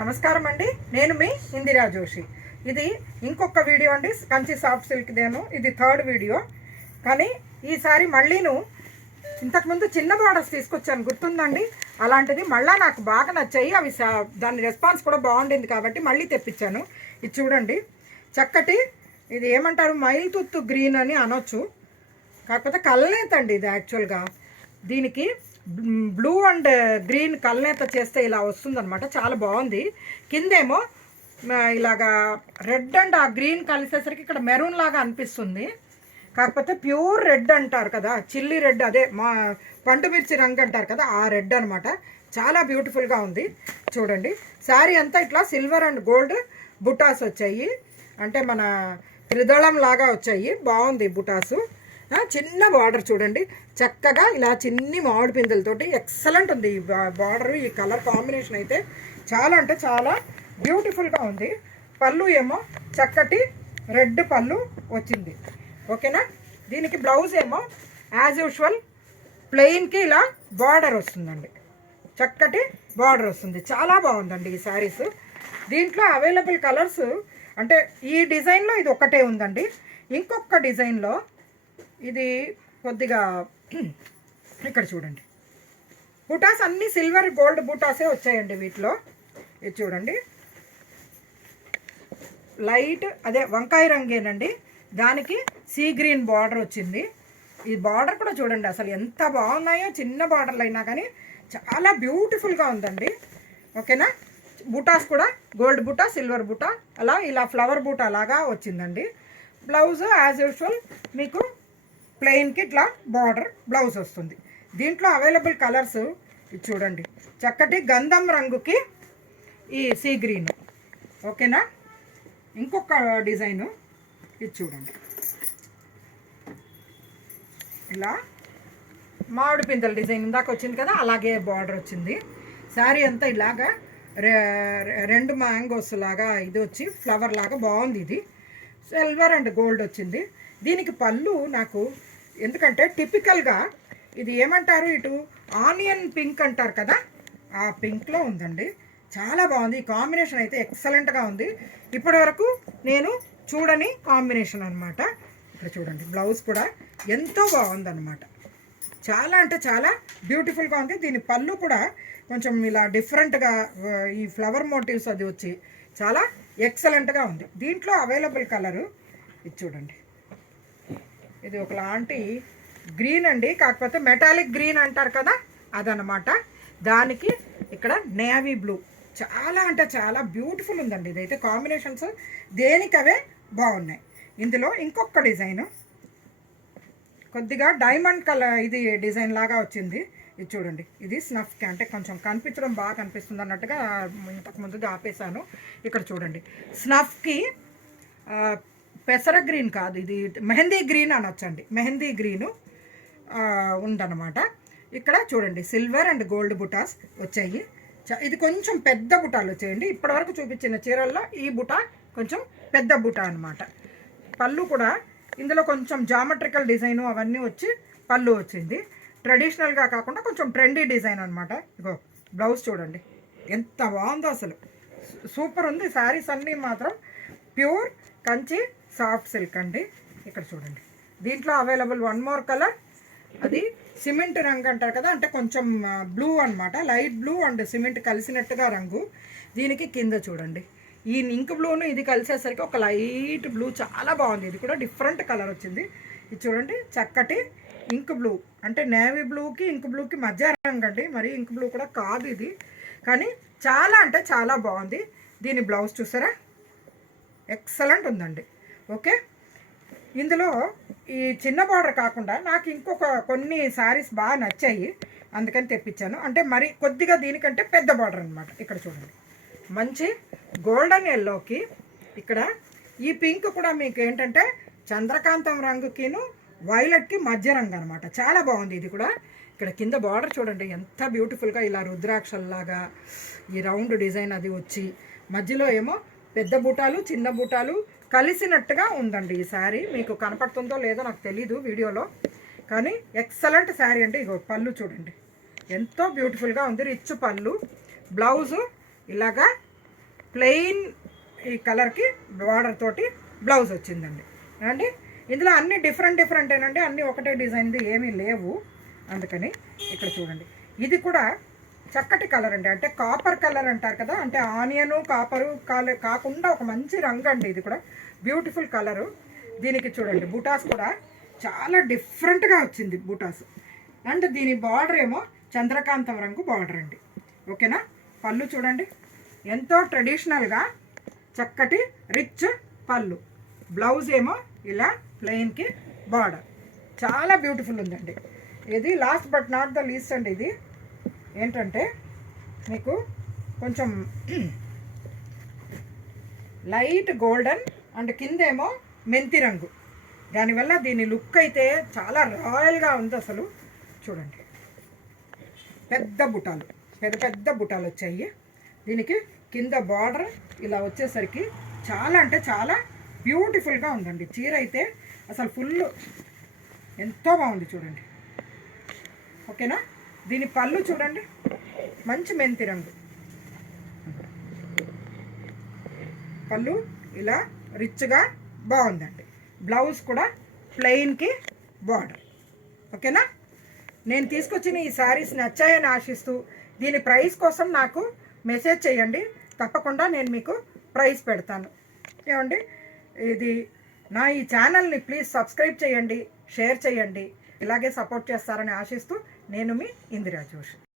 నమస్కారం అండి, నేను మీ ఇందిరా జోషి. ఇది ఇంకొక వీడియో అండి, కంచి సాఫ్ట్ సిల్క్ దేను. ఇది థర్డ్ వీడియో. కానీ ఈసారి మళ్ళీను ఇంతకుముందు చిన్న బార్డర్స్ తీసుకొచ్చాను, గుర్తుందండి? అలాంటిది మళ్ళీ నాకు బాగా నచ్చాయి అవి. దాని రెస్పాన్స్ కూడా బాగుండింది కాబట్టి మళ్ళీ తెప్పించాను. ఇది చూడండి, చక్కటి, ఇది ఏమంటారు, మైల్తుత్తు గ్రీన్ అని అనొచ్చు, కాకపోతే కల్నేత అండి ఇది. యాక్చువల్గా దీనికి బ్లూ అండ్ గ్రీన్ కల్నేత చేస్తే ఇలా వస్తుందన్నమాట, చాలా బాగుంది. కిందేమో ఇలాగా రెడ్ అండ్ ఆ గ్రీన్ కలిసేసరికి ఇక్కడ మెరూన్ లాగా అనిపిస్తుంది, కాకపోతే ప్యూర్ రెడ్ అంటారు కదా, చిల్లీ రెడ్, అదే మా పండు మిర్చి రంగు అంటారు కదా, ఆ రెడ్ అనమాట. చాలా బ్యూటిఫుల్గా ఉంది. చూడండి, శారీ అంతా ఇట్లా సిల్వర్ అండ్ గోల్డ్ బుటాస్ వచ్చాయి, అంటే మన త్రిదళం లాగా వచ్చాయి. బాగుంది బుటాసు. చిన్న బార్డర్ చూడండి, చక్కగా ఇలా చిన్ని మామిడి పిందెలతోటి ఎక్సలెంట్ ఉంది ఈ బార్డరు. ఈ కలర్ కాంబినేషన్ అయితే చాలా అంటే చాలా బ్యూటిఫుల్గా ఉంది. పళ్ళు ఏమో చక్కటి రెడ్ పళ్ళు వచ్చింది, ఓకేనా. దీనికి బ్లౌజ్ ఏమో యాజ్ యూజువల్ ప్లెయిన్కి ఇలా బార్డర్ వస్తుందండి, చక్కటి బార్డర్ వస్తుంది. చాలా బాగుందండి ఈ శారీస్. దీంట్లో అవైలబుల్ కలర్స్ అంటే ఈ డిజైన్లో ఇది ఒకటే ఉందండి. ఇంకొక డిజైన్లో ఇది కొద్దిగా ఇక్కడ చూడండి, బుటాస్ అన్నీ సిల్వర్ గోల్డ్ బుటాసే వచ్చాయండి వీటిలో. ఇది చూడండి, లైట్ అదే వంకాయ రంగేనండి, దానికి సీ గ్రీన్ బార్డర్ వచ్చింది. ఈ బార్డర్ కూడా చూడండి అసలు ఎంత బాగున్నాయో, చిన్న బార్డర్లు అయినా కానీ చాలా బ్యూటిఫుల్గా ఉందండి, ఓకేనా. బుటాస్ కూడా గోల్డ్ బుటా, సిల్వర్ బుటా, అలా ఇలా ఫ్లవర్ బుటా లాగా వచ్చిందండి. బ్లౌజ్ యాజ్ యూజువల్ మీకు ప్లెయిన్కి ఇట్లా బార్డర్ బ్లౌజ్ వస్తుంది. దీంట్లో అవైలబుల్ కలర్స్ ఇది చూడండి, చక్కటి గంధం రంగుకి ఈ సీ గ్రీన్, ఓకేనా. ఇంకొక డిజైను ఇది చూడండి, ఇలా మామిడి పిందెల డిజైన్ ఇందాక వచ్చింది కదా, అలాగే బార్డర్ వచ్చింది. శారీ అంతా ఇలాగా రెండు మ్యాంగోస్ లాగా ఇది వచ్చి ఫ్లవర్ లాగా బాగుంది. ఇది సిల్వర్ అండ్ గోల్డ్ వచ్చింది. దీనికి పళ్ళు నాకు ఎందుకంటే టిపికల్గా ఇది ఏమంటారు, ఇటు ఆనియన్ పింక్ అంటారు కదా, ఆ పింక్లో ఉందండి. చాలా బాగుంది. ఈ కాంబినేషన్ అయితే ఎక్సలెంట్గా ఉంది. ఇప్పటి వరకు నేను చూడని కాంబినేషన్ అనమాట. ఇక్కడ చూడండి, బ్లౌజ్ కూడా ఎంతో బాగుందన్నమాట. చాలా అంటే చాలా బ్యూటిఫుల్గా ఉంది. దీని పళ్ళు కూడా కొంచెం ఇలా డిఫరెంట్గా ఈ ఫ్లవర్ మోటివ్స్ అది వచ్చి చాలా ఎక్సలెంట్గా ఉంది. దీంట్లో అవైలబుల్ కలరు ఇది చూడండి, ఇది ఒకలాంటి గ్రీన్ అండి, కాకపోతే మెటాలిక్ గ్రీన్ అంటారు కదా, అదనమాట. దానికి ఇక్కడ నేవీ బ్లూ, చాలా అంటే చాలా బ్యూటిఫుల్ ఉందండి. ఇదైతే కాంబినేషన్స్ దేనికవే బాగున్నాయి. ఇందులో ఇంకొక డిజైను కొద్దిగా డైమండ్ కలర్ ఇది డిజైన్ లాగా వచ్చింది. ఇది చూడండి, ఇది స్నఫ్కి అంటే కొంచెం కనిపించడం బాగా కనిపిస్తుంది అన్నట్టుగా ఇంతకుముందు ఆపేశాను. ఇక్కడ చూడండి, స్నఫ్కి పెసర గ్రీన్ కాదు, ఇది మెహందీ గ్రీన్ అనొచ్చండి, మెహందీ గ్రీను ఉందన్నమాట. ఇక్కడ చూడండి, సిల్వర్ అండ్ గోల్డ్ బుటాస్ వచ్చాయి. ఇది కొంచెం పెద్ద బుటాలు వచ్చాయండి. ఇప్పటివరకు చూపించిన చీరల్లో ఈ బుటా కొంచెం పెద్ద బుటా అనమాట. పళ్ళు కూడా ఇందులో కొంచెం జామెట్రికల్ డిజైను అవన్నీ వచ్చి పళ్ళు వచ్చింది. ట్రెడిషనల్గా కాకుండా కొంచెం ట్రెండీ డిజైన్ అనమాట. ఇగో బ్లౌజ్ చూడండి ఎంత బాగుందో, అసలు సూపర్ ఉంది. శారీస్ అన్నీ మాత్రం ప్యూర్ కంచి సాఫ్ట్ సిల్క్ అండి. ఇక్కడ చూడండి, దీంట్లో అవైలబుల్ వన్ మోర్ కలర్, అది సిమెంట్ రంగు అంటారు కదా, అంటే కొంచెం బ్లూ అనమాట, లైట్ బ్లూ అండ్ సిమెంట్ కలిసినట్టుగా రంగు. దీనికి కింద చూడండి, ఈ ఇంక్ బ్లూను ఇది కలిసేసరికి ఒక లైట్ బ్లూ, చాలా బాగుంది. ఇది కూడా డిఫరెంట్ కలర్ వచ్చింది. ఇది చూడండి, చక్కటి ఇంక్ బ్లూ, అంటే నేవీ బ్లూకి ఇంక్ బ్లూకి మధ్య రంగు అండి, మరి ఇంక్ బ్లూ కూడా కాదు ఇది, కానీ చాలా అంటే చాలా బాగుంది. దీని బ్లౌజ్ చూసారా, ఎక్సలెంట్ ఉందండి, ఓకే. ఇందులో ఈ చిన్న బార్డర్ కాకుండా నాకు ఇంకొక కొన్ని శారీస్ బాగా నచ్చాయి, అందుకని తెప్పించాను. అంటే మరి కొద్దిగా దీనికంటే పెద్ద బార్డర్ అనమాట. ఇక్కడ చూడండి, మంచి గోల్డెన్ ఎల్లోకి ఇక్కడ ఈ పింక్ కూడా మీకు ఏంటంటే చంద్రకాంతం రంగుకిను వైలెట్కి మధ్య రంగు అనమాట. చాలా బాగుంది ఇది కూడా. ఇక్కడ కింద బార్డర్ చూడండి ఎంత బ్యూటిఫుల్గా ఇలా రుద్రాక్షల్లాగా ఈ రౌండ్ డిజైన్ అది వచ్చి, మధ్యలో ఏమో పెద్ద బూటాలు చిన్న బూటాలు కలిసినట్టుగా ఉందండి. ఈ శారీ మీకు కనపడుతుందో లేదో నాకు తెలీదు వీడియోలో, కానీ ఎక్సలెంట్ శారీ అండి. ఇగో పళ్ళు చూడండి ఎంతో బ్యూటిఫుల్గా ఉంది, రిచ్ పళ్ళు. బ్లౌజు ఇలాగా ప్లెయిన్ ఈ కలర్కి బార్డర్ తోటి బ్లౌజ్ వచ్చిందండి అండి. ఇందులో అన్ని డిఫరెంట్ ఏనండి, అన్నీ ఒకటే డిజైన్ది ఏమీ లేవు. అందుకని ఇక్కడ చూడండి, ఇది కూడా చక్కటి కలర్ అండి. అంటే కాపర్ కలర్ అంటారు కదా, అంటే ఆనియను కాపరు కాకుండా ఒక మంచి రంగు అండి. ఇది కూడా బ్యూటిఫుల్ కలరు. దీనికి చూడండి బూటాస్ కూడా చాలా డిఫరెంట్గా వచ్చింది బూటాస్. అండ్ దీని బార్డర్ ఏమో చంద్రకాంతం రంగు బార్డర్ అండి. ఓకేనా. పళ్ళు చూడండి ఎంతో ట్రెడిషనల్గా చక్కటి రిచ్ పళ్ళు. బ్లౌజ్ ఏమో ఇలా ప్లెయిన్కి బార్డర్ చాలా బ్యూటిఫుల్ ఉందండి. ఇది last but not the least అండి. ఇది ఏంటంటే మీకు కొంచెం లైట్ గోల్డెన్ అండ్ కిందేమో మెంతి రంగు. దానివల్ల దీని లుక్ అయితే చాలా రాయల్గా ఉంది అసలు. చూడండి పెద్ద బుటాలు వచ్చాయి. దీనికి కింద బార్డర్ ఇలా వచ్చేసరికి చాలా అంటే చాలా బ్యూటిఫుల్గా ఉందండి. చీర అయితే అసలు ఫుల్ ఎంతో బాగుంది చూడండి. ఓకేనా. దీని పళ్ళు చూడండి మంచి మెంతి రంగు పళ్ళు, ఇలా రిచ్గా బాగుందండి. బ్లౌజ్ కూడా ప్లెయిన్కి బార్డర్. ఓకేనా. నేను తీసుకొచ్చిన ఈ శారీస్ నచ్చాయని ఆశిస్తూ దీని ప్రైస్ కోసం నాకు మెసేజ్ చేయండి, తప్పకుండా నేను మీకు ప్రైస్ పెడతాను. ఏమండి, ఇది నా ఈ ఛానల్ని ప్లీజ్ సబ్స్క్రైబ్ చేయండి, షేర్ చేయండి, ఇలాగే సపోర్ట్ చేస్తారని ఆశిస్తూ నేను మీ ఇందిరా జోషి.